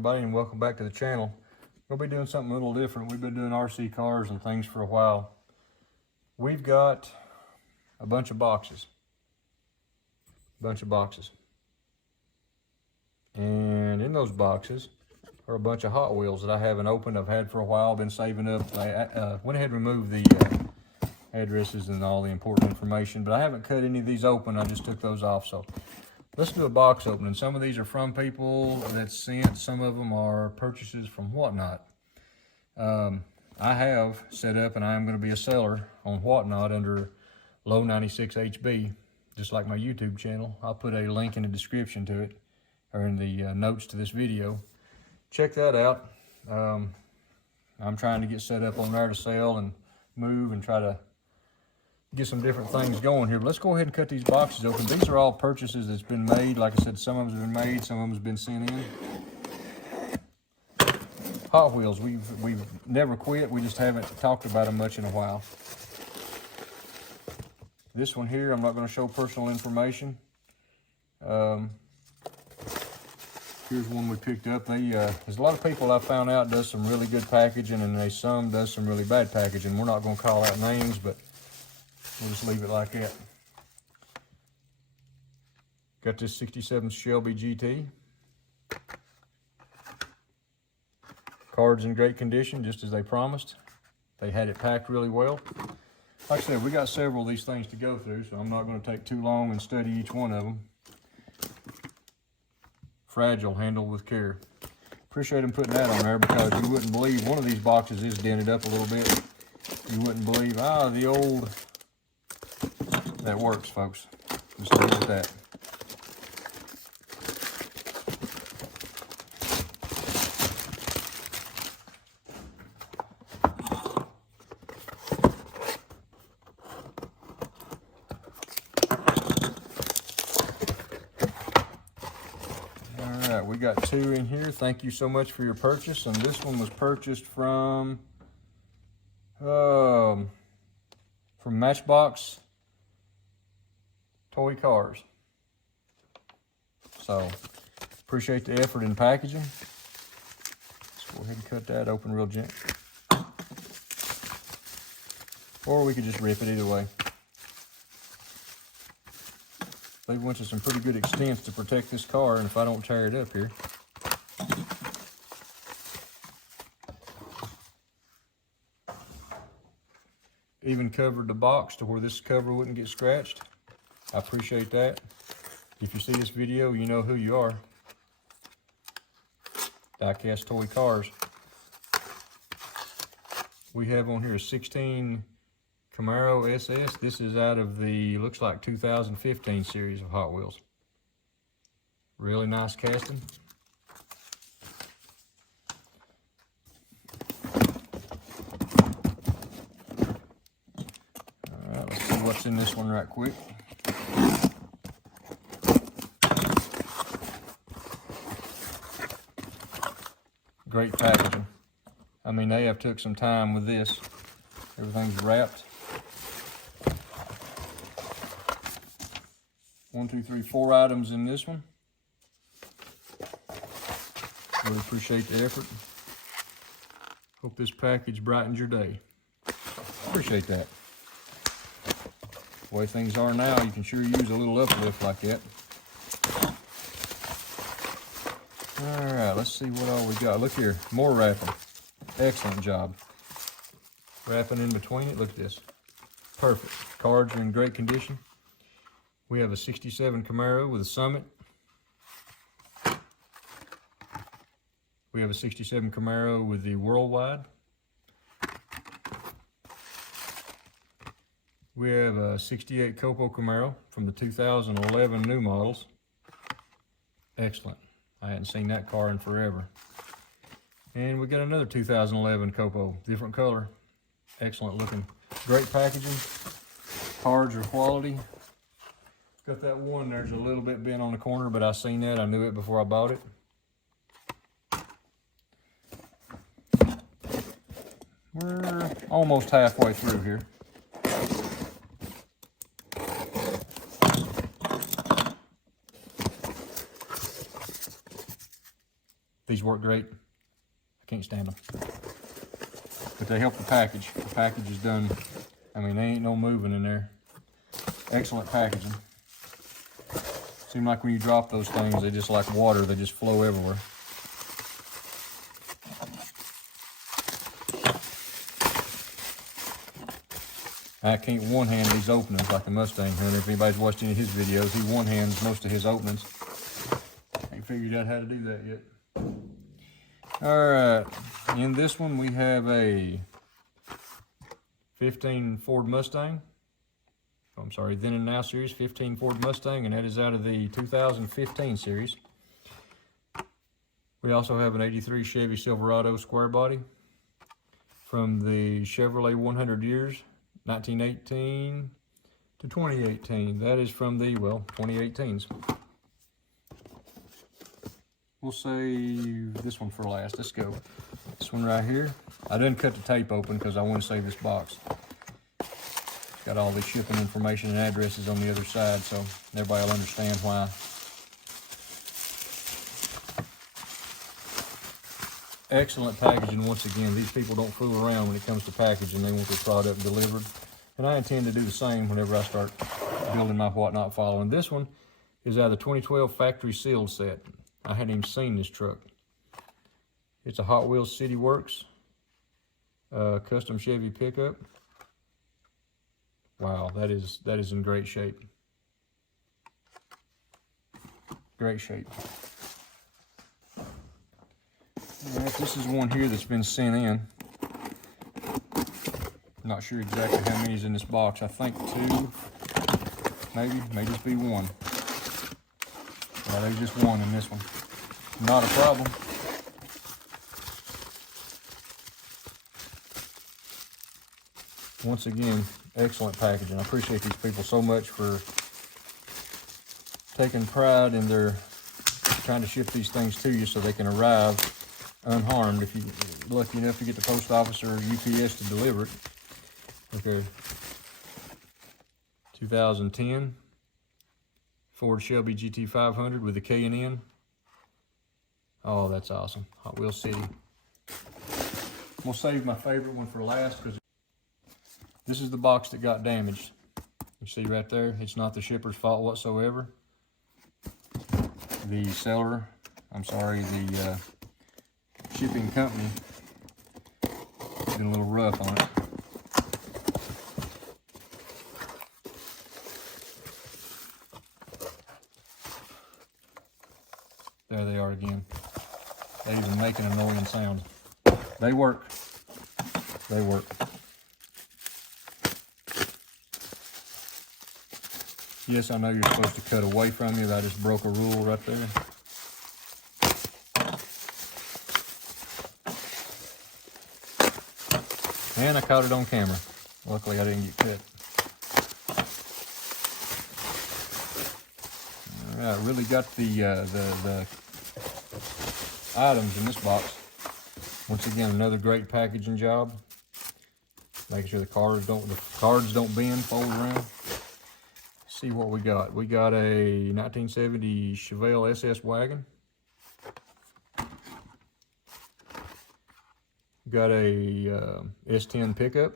everybody, and welcome back to the channel. We'll be doing something a little different. We've been doing RC cars and things for a while. We've got a bunch of boxes. And in those boxes are a bunch of Hot Wheels that I haven't opened. I've had for a while, been saving up. I went ahead and removed the addresses and all the important information, but I haven't cut any of these open. I just took those off. So let's do a box opening. Some of these are from people that sent. Some of them are purchases from Whatnot. I have set up, and I am going to be a seller on Whatnot under Low 96 HB, just like my YouTube channel. I'll put a link in the description to it, or in the notes to this video. Check that out. I'm trying to get set up on there to sell and move and try to get some different things going here. But let's go ahead and cut these boxes open. These are all purchases that's been made. Like I said, some of them have been made, some of them have been sent in. Hot Wheels, we've never quit. We just haven't talked about them much in a while. This one here, I'm not going to show personal information. Here's one we picked up. There's a lot of people I found out does some really good packaging, and some does some really bad packaging. We're not going to call out names, but we'll just leave it like that. Got this 67 Shelby GT. Cards in great condition, just as they promised. They had it packed really well. Like I said, we got several of these things to go through, so I'm not going to take too long and study each one of them. Fragile, handled with care. Appreciate them putting that on there, because you wouldn't believe, one of these boxes is dented up a little bit. You wouldn't believe, the old, that works, folks. Just deal with that. We got two in here. Thank you so much for your purchase. And this one was purchased from Matchbox Toy Cars. So appreciate the effort in packaging. Let's go ahead and cut that open real gentle. Or we could just rip it, either way. They went to some pretty good extents to protect this car, and if I don't tear it up here. Even covered the box to where this cover wouldn't get scratched. I appreciate that. If you see this video, you know who you are. Diecast Toy Cars. We have on here a 16 Camaro SS. This is out of the, looks like 2015 series of Hot Wheels. Really nice casting. Alright, let's see what's in this one right quick. Great packaging. I mean, they have took some time with this. Everything's wrapped. 1, 2, 3, 4 items in this one. Really appreciate the effort. Hope this package brightens your day. Appreciate that. The way things are now, you can sure use a little uplift like that. All right, let's see what all we got. Look here, more wrapping. Excellent job. Wrapping in between it, look at this. Perfect. Cards are in great condition. We have a 67 Camaro with a Summit. We have a 67 Camaro with the Worldwide. We have a 68 Copo Camaro from the 2011 new models. Excellent. I hadn't seen that car in forever. And we got another 2011 Copo, different color. Excellent looking. Great packaging. Cards are quality. Got that one, there's a little bit bent on the corner, but I seen that. I knew it before I bought it. We're almost halfway through here. These These work great. I can't stand them. But they help the package. The package is done. I mean, there ain't no moving in there. Excellent packaging. Seem like when you drop those things, they just like water. They just flow everywhere. I can't one-hand these openings like the Mustang hunter. If anybody's watched any of his videos, he one-hands most of his openings. Ain't figured out how to do that yet. Alright, in this one we have a 15 Ford Mustang. I'm sorry, then and now series, 15 Ford Mustang, and that is out of the 2015 series. We also have an 83 Chevy Silverado square body from the Chevrolet 100 Years, 1918 to 2018. That is from the, well, 2018s. We'll save this one for last. Let's go. This one right here. I didn't cut the tape open because I want to save this box. Got all the shipping information and addresses on the other side, so everybody will understand why. Excellent packaging once again. These people don't fool around when it comes to packaging. They want their product delivered. And I intend to do the same whenever I start building my whatnot following. This one is out of the 2012 factory sealed set. I hadn't even seen this truck. It's a Hot Wheels City Works custom Chevy pickup. Wow, that is in great shape. Great shape. Right, this is one here that's been sent in. Not sure exactly how many is in this box. I think 2, maybe, may just be 1. Yeah, there's just 1 in this one. Not a problem. Once again, excellent packaging. I appreciate these people so much for taking pride in their trying to ship these things to you so they can arrive unharmed if you're lucky enough to get the post office or UPS to deliver it. Okay. 2010 Ford Shelby GT500 with the K&N. Oh, that's awesome. Hot Wheels City. We'll save my favorite one for last because this is the box that got damaged. You see right there, it's not the shipper's fault whatsoever. The seller, I'm sorry, the shipping company been a little rough on it. There they are again. They even make an annoying sound. They work. They work. Yes, I know you're supposed to cut away from you. I just broke a rule right there. And I caught it on camera. Luckily, I didn't get cut. All right, really got the items in this box. Once again, another great packaging job. Making sure the cards don't bend, fold around. See what we got. We got a 1970 Chevelle SS wagon. Got a S10 pickup.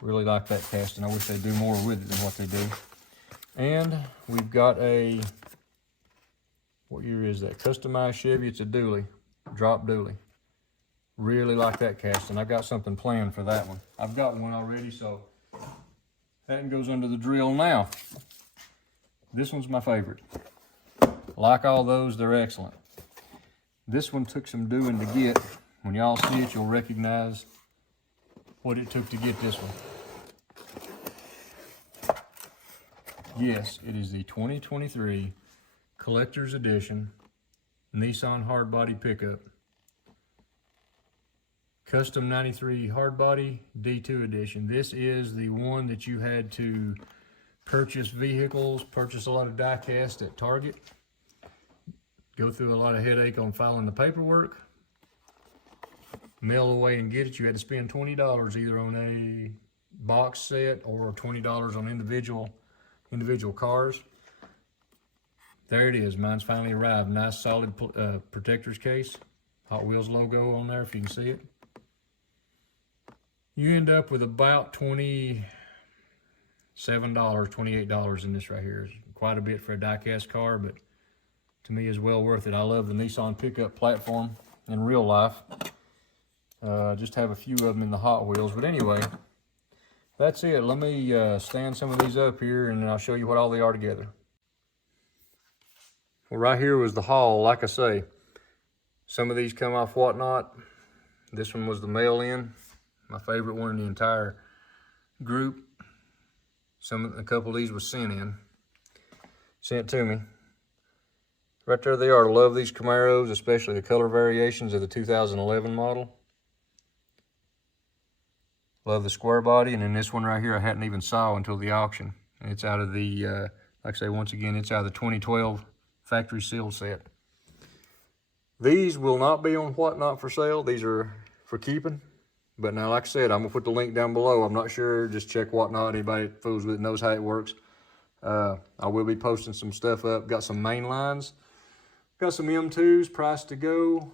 Really like that casting. I wish they'd do more with it than what they do. And we've got a, what year is that? Customized Chevy. It's a dually, drop dually. Really like that casting. I've got something planned for that one. I've got one already, so that goes under the drill now. This one's my favorite. Like all those, they're excellent. This one took some doing to get. When y'all see it, you'll recognize what it took to get this one. Yes, it is the 2023 Collector's Edition Nissan Hardbody Pickup. Custom 93 Hardbody D2 Edition. This is the one that you had to purchase vehicles, purchase a lot of diecast at Target, go through a lot of headache on filing the paperwork, mail away and get it. You had to spend $20 either on a box set or $20 on individual cars. there it is. Mine's finally arrived. Nice solid protector's case. Hot Wheels logo on there if you can see it. You end up with about $27, $28 in this right here. It's quite a bit for a diecast car, but to me is well worth it. I love the Nissan pickup platform in real life. Just have a few of them in the Hot Wheels. But anyway, that's it. Let me stand some of these up here and I'll show you what all they are together. Well, right here was the haul. Like I say, some of these come off Whatnot. This one was the mail-in, my favorite one in the entire group. A couple of these was sent to me. Right there they are. I love these Camaros, especially the color variations of the 2011 model. Love the square body, and then this one right here I hadn't even saw until the auction. And it's out of the, like I say, once again, it's out of the 2012 factory sealed set. These will not be on Whatnot for sale. These are for keeping. But now, like I said, I'm going to put the link down below. I'm not sure. Just check Whatnot. Anybody that fools with it knows how it works. I will be posting some stuff up. Got some main lines. Got some M2s, price to go.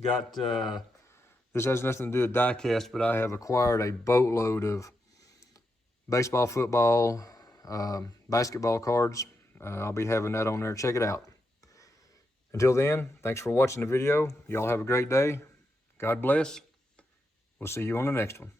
Got, this has nothing to do with diecast, but I have acquired a boatload of baseball, football, basketball cards. I'll be having that on there. Check it out. Until then, thanks for watching the video. Y'all have a great day. God bless. We'll see you on the next one.